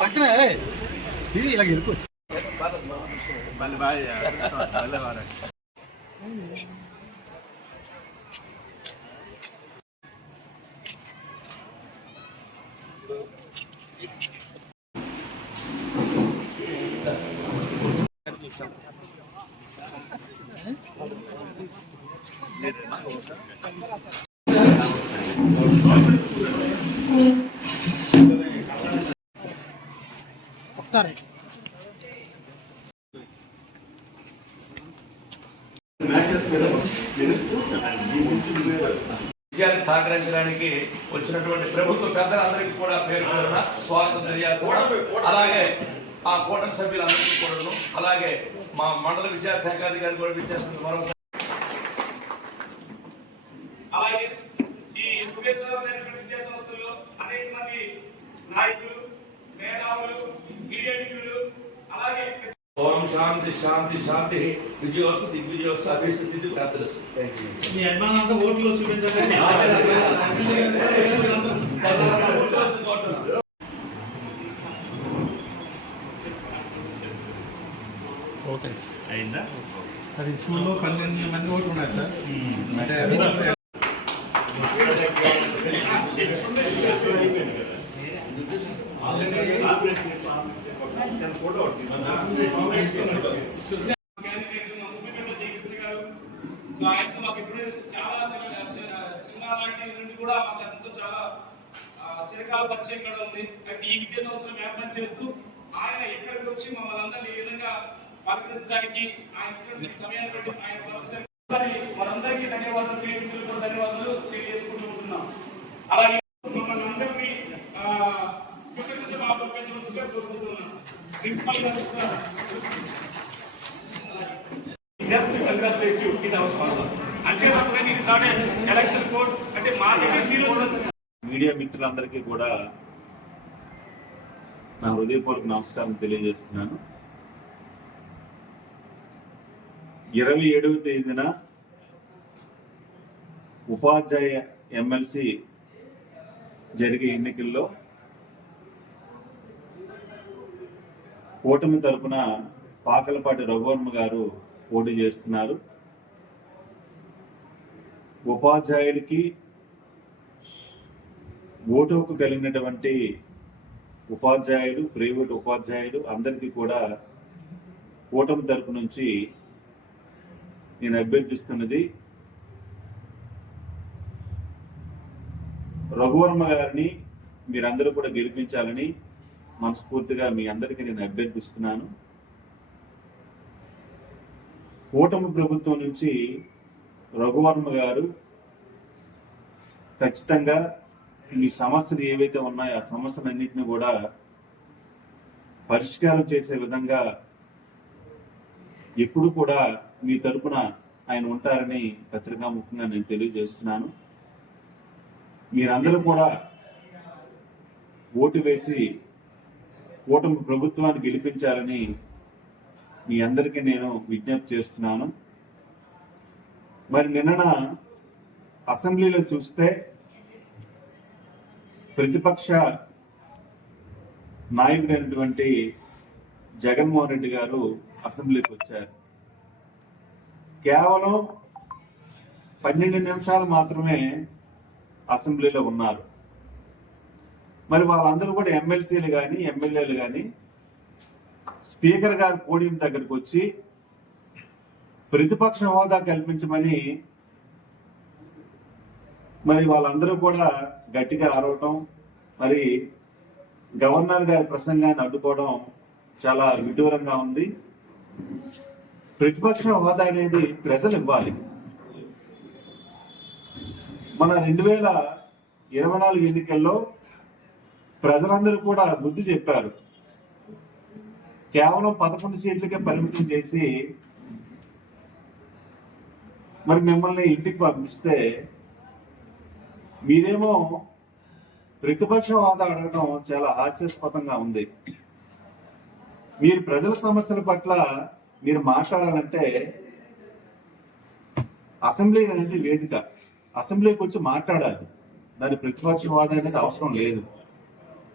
పక్కన ఇలా ఇరుకోవచ్చు. ఒకసారి విజయానికి సహకరించడానికి వచ్చినటువంటి ప్రభుత్వ పెద్దలందరికీ కూడా పేరు పేరున స్వాగతం తెలియజేస్తున్నాం. అలాగే ఆ కూటమి సభ్యులందరికీ కూడా, అలాగే మా మండల విద్యాశాఖ అధికారి కూడా విచ్చేస్తున్న మరొకసారి. అలాగే ఈ విద్యా సంస్థల్లో అనేక మంది నాయకులు, మేధావులు, మీడియా మిత్రులు, అలాగే ఓం శాంతి శాంతి శాంతి విజయోస్తు దిగ్విజయోస్తు అభీష్ట సిద్ధి ప్రార్థిస్తూ ఓట్లు చూపించండి. అయిందా? సార్ ఈ స్కూల్లో 12 మంది ఓట్లు ఉన్నాయి సార్. చిరకాల పరిచయం కూడా ఉంది. ఈ విద్యా సంస్థను వ్యాపారం చేస్తూ ఆయన ఎక్కడికి వచ్చి మమ్మల్ని అందరినీ ఈ విధంగా పలకరించడానికి ఆయన ఇచ్చినటువంటి సమయాన్ని బట్టి ఆయన మనందరికీ ధన్యవాదాలు తెలియజేసుకుంటూ ఉంటున్నాం. అలాగే మమ్మల్ని అందరినీ కృతజ్ఞత చూస్తుంటే కోరుకుంటున్నాం. ప్రిన్సిపల్ గారు జస్ట్ కంగ్రాచులేట్స్ యూ ఇది అవసరం. అంటే ఎలక్షన్ కోడ్ అంటే మా దగ్గర ఫీల్ అవుతుంది. మీడియా మిత్రులందరికీ కూడా నా హృదయపూర్వక నమస్కారం తెలియజేస్తున్నాను. 27వ తేదీన ఉపాధ్యాయ ఎమ్మెల్సీ జరిగే ఎన్నికల్లో కూటమి తరపున పాకలపాటి రఘువర్మ గారు పోటీ చేస్తున్నారు. ఉపాధ్యాయులకి ఓటు హక్కు కలిగినటువంటి ఉపాధ్యాయులు, ప్రైవేట్ ఉపాధ్యాయులు అందరికీ కూడా కూటమి తరపు నుంచి నేను అభ్యర్థిస్తున్నది రఘువర్మ గారిని మీరందరూ కూడా గెలిపించాలని మనస్ఫూర్తిగా మీ అందరికీ నేను అభ్యర్థిస్తున్నాను. కూటమి ప్రభుత్వం నుంచి రఘువర్మ గారు ఖచ్చితంగా ఈ సమస్యలు ఏవైతే ఉన్నాయో ఆ సమస్యలన్నింటినీ కూడా పరిష్కారం చేసే విధంగా ఎప్పుడు కూడా మీ తరపున ఆయన ఉంటారని పత్రికాముఖంగా నేను తెలియజేస్తున్నాను. మీరందరూ కూడా ఓటు వేసి కూటమి ప్రభుత్వాన్ని గెలిపించాలని మీ అందరికీ నేను విజ్ఞప్తి చేస్తున్నాను. మరి నిన్న అసెంబ్లీలో చూస్తే ప్రతిపక్ష నాయకుడైనటువంటి జగన్మోహన్ రెడ్డి గారు అసెంబ్లీకి వచ్చారు. కేవలం 12 నిమిషాలు మాత్రమే అసెంబ్లీలో ఉన్నారు. మరి వాళ్ళందరూ కూడా ఎమ్మెల్సీలు కానీ ఎమ్మెల్యేలు కానీ స్పీకర్ గారి పోడియం దగ్గరకు వచ్చి ప్రతిపక్ష హోదా కల్పించమని మరి వాళ్ళందరూ కూడా గట్టిగా అరవటం, మరి గవర్నర్ గారి ప్రసంగాన్ని అడ్డుకోవడం చాలా విడ్డూరంగా ఉంది. ప్రతిపక్ష హోదా అనేది ప్రజలు ఇవ్వాలి. మన 2024 ఎన్నికల్లో ప్రజలందరూ కూడా బుద్ధి చెప్పారు. కేవలం 11 సీట్లకే పరిమితం చేసి మరి మిమ్మల్ని ఇంటికి పంపిస్తే మీరేమో ప్రతిపక్ష హోదా అడగడం చాలా హాస్యాస్పదంగా ఉంది. మీరు ప్రజల సమస్యల పట్ల మీరు మాట్లాడాలంటే అసెంబ్లీ అనేది వేదిక, అసెంబ్లీకి వచ్చి మాట్లాడాలి, దాని ప్రతిపక్షవాదం అనేది అవసరం లేదు.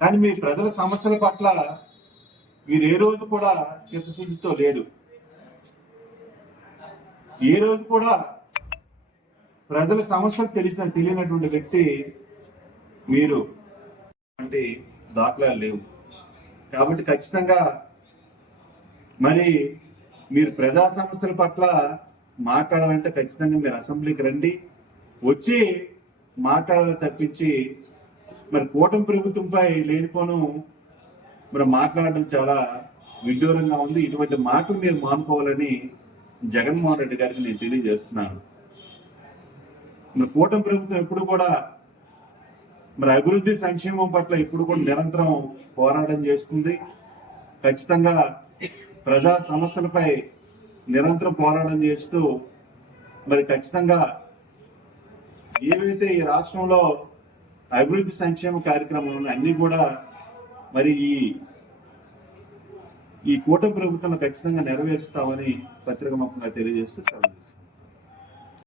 కానీ మీ ప్రజల సమస్యల పట్ల మీరు ఏ రోజు కూడా చిత్తశుద్ధితో లేరు. ఏ రోజు కూడా ప్రజల సమస్యలు తెలియనటువంటి వ్యక్తి మీరు అంటే దాఖలాలు లేవు. కాబట్టి ఖచ్చితంగా మరి మీరు ప్రజా సమస్యల పట్ల మాట్లాడాలంటే ఖచ్చితంగా మీరు అసెంబ్లీకి రండి, వచ్చి మాట్లాడాలి తప్పించి మరి కూటమి ప్రభుత్వంపై లేనిపోను మరి మాట్లాడడం చాలా విడ్డూరంగా ఉంది. ఇటువంటి మాటలు మీరు మానుకోవాలని జగన్మోహన్ రెడ్డి గారికి నేను తెలియజేస్తున్నాను. మరి కూటమి ప్రభుత్వం ఎప్పుడు కూడా మరి అభివృద్ధి సంక్షేమం పట్ల ఇప్పుడు కూడా నిరంతరం పోరాటం చేస్తుంది. ఖచ్చితంగా ప్రజా సమస్యలపై నిరంతరం పోరాటం చేస్తూ మరి ఖచ్చితంగా ఏవైతే ఈ రాష్ట్రంలో అభివృద్ధి సంక్షేమ కార్యక్రమాలు అన్ని కూడా మరి ఈ కూటమి ప్రభుత్వంలో ఖచ్చితంగా నెరవేరుస్తామని పత్రిక ముఖంగా తెలియజేస్తూ సెలవు.